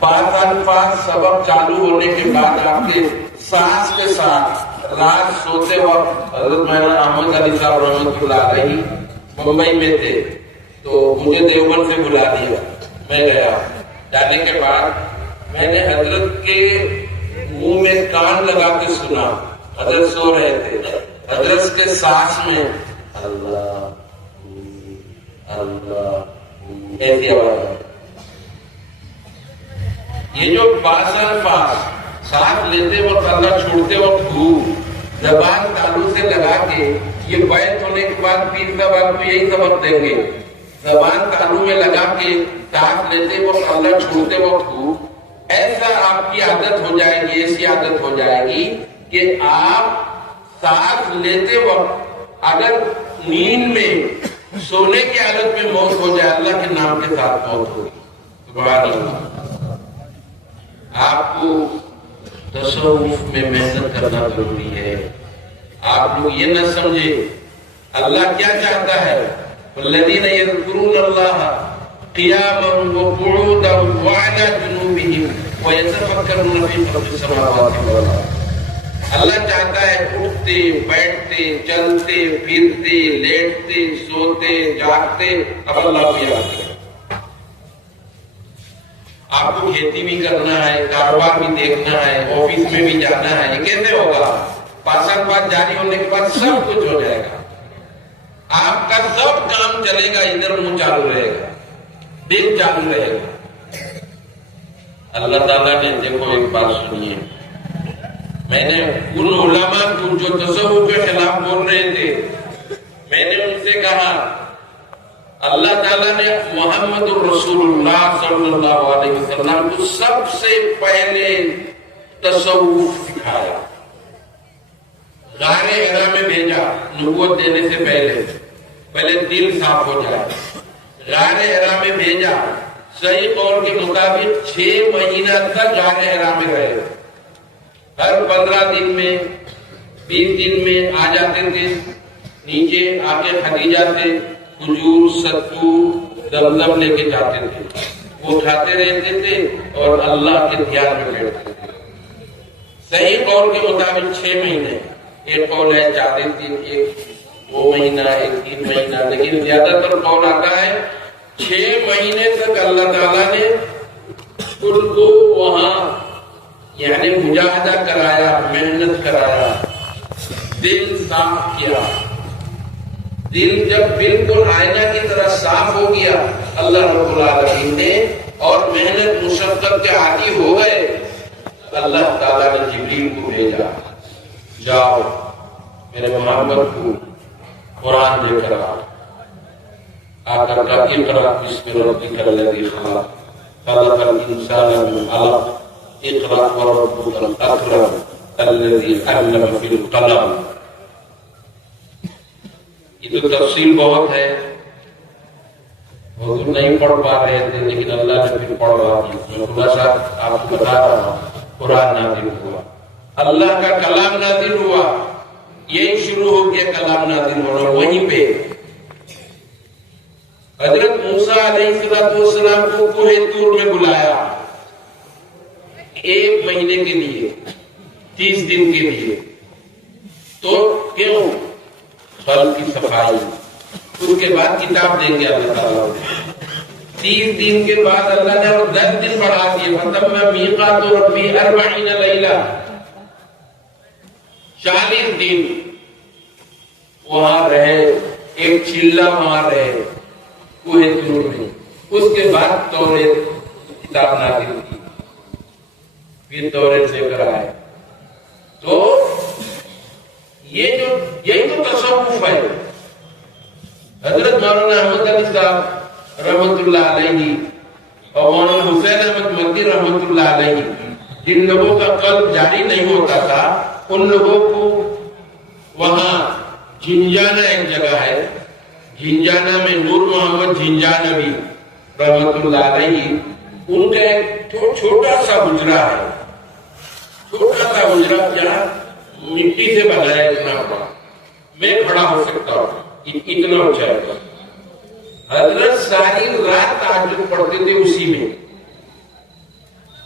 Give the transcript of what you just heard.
بعض الفاظ سبق چالو ہونے کے بعد آپ کے سانس کے ساتھ رات سوتے وقت حضرت مولانا احمد علی صاحب رحمۃ اللہ علیہ ممبئی میں تھے تو مجھے دیوبند سے بلا دیا. میں گیا. جانے کے بعد میں نے حضرت کے منہ میں کان لگا کے سنا. حضرت سو رہے تھے. حضرت کے سانس میں اللہ اللہ ایسی آواز. یہ جو بعض الفاظ ساتھ لیتے وقت اللہ چھوڑتے وقت زبان تالو سے لگا کے یہ بیعت ہونے کے بعد پیر صاحب آپ کو یہی سبق دیں گے. زبان تالو میں لگا کے ساتھ لیتے وقت اللہ چھوڑتے وقت ایسا آپ کی عادت ہو جائے گی, ایسی عادت ہو جائے گی کہ آپ ساتھ لیتے وقت اگر نیند میں سونے کی حالت میں موت ہو جائے اللہ کے نام کے ساتھ موت ہوگی. سبحان اللہ. آپ کو تصوف میں محنت کرنا ضروری ہے. آپ لوگ یہ نہ سمجھے اللہ کیا چاہتا ہے, الذین یذکرون اللہ قیاما وقعودا وعلی جنوبہم ویتفکرون فی خلق السماوات والارض. اللہ چاہتا ہے اٹھتے بیٹھتے چلتے پھرتے لیٹتے سوتے جاگتے اب اللہ کو یاد کریں. آپ کو کھیتی بھی کرنا ہے, کاروبار بھی دیکھنا ہے, آفس میں بھی جانا ہے. یہ کیسے ہوگا؟ پاسن بات جاری ہونے کے بعد سب کچھ ہو جائے گا. آپ کا سب کام چلے گا, ادھر منہ چالو رہے گا, دل چالو رہے گا. اللہ تعالیٰ نے دیکھو ایک بات سنیے, میں نے ان علماء کو جو تصوف کے خلاف بول رہے تھے میں نے ان سے کہا اللہ تعالیٰ نے محمد الرسول اللہ صلی اللہ علیہ وسلم کو سب سے پہلے تصوف سکھایا. غار حرا میں بھیجا نبوت دینے سے پہلے دل صاف ہو جائے. غار حرا میں بھیجا, صحیح قول کے مطابق 6 مہینہ تک غار حرا میں رہے. ہر 15 دن میں 20 دن میں آ جاتے تھے. نیچے آ کے خدیجہ سے کھجور ستو زمزم لے کے جاتے تھے. وہ کھاتے رہتے تھے اور اللہ کے دھیان میں بیٹھتے تھے. صحیح قول کے مطابق 6 مہینے. ایک قول ہے 4 دن, ایک 2 مہینہ, ایک 3 مہینہ, لیکن زیادہ تر قول آتا ہے 6 مہینے تک اللہ تعالیٰ نے ان کو وہاں یعنی مجاہدہ کرایا, محنت کرایا, دل صاف کیا. دل جب بالکل آئینہ کی طرح صاف ہو گیا اللہ رب العالمین نے اور محنت مشقت کے عادی ہو گئے, اللہ تعالیٰ نے جبریل کو بھیجا, جاؤ میرے محمد کو قرآن لے کر آ کر اقرأ بسم ربک الذی خلق خلق الانسان من علق اقرأ وربک الاکرم الذی علم بالقلم. یہ تو تفصیل بہت ہے, وہ تو نہیں پڑھ پا رہے تھے لیکن اللہ نے پھر پڑھوا دی. میں خلاصہ آپ کو بتا رہا ہوں. قرآن نازل ہوا, اللہ کا کلام نازل ہوا, یہی شروع ہو گیا کلام نازل ہونا. وہیں پہ حضرت موسیٰ علیہ السلام کو کوہ طور میں بلایا 1 مہینے کے لیے, 30 دن کے لیے. تو کیوں؟ قلب کی صفائی. اس کے بعد کتاب دیں گے اللہ تعالیٰ. 30 دن کے بعد اللہ نے 10 دن بڑھا دیے. مطلب میقات ربی 40 لیلہ, 40 دن وہاں رہے. ایک چلہ وہاں رہے کوہ طور میں. اس کے بعد توریت کتاب نازل کی, پھر توریت لے کر آئے. تو یہی تو تصوف ہے. حضرت مولانا احمد علی صاحب رحمت اللہ علیہ اور مولانا حسین احمد مدنی رحمت اللہ علیہ, جن لوگوں کا قلب جاری نہیں ہوتا تھا ان لوگوں کو وہاں جھنجھانا ایک جگہ ہے, جھنجھانا میں نور محمد جھنجھانوی رحمت اللہ علیہ, ان کا ایک چھوٹا سا حجرہ ہے. چھوٹا سا حجرہ جہاں مٹی سے بنایا اتنا بڑا, میں کھڑا ہو سکتا ہوں اتنا اونچا ہے. حضرت ساری رات تہجد پڑھتے تھے اسی میں.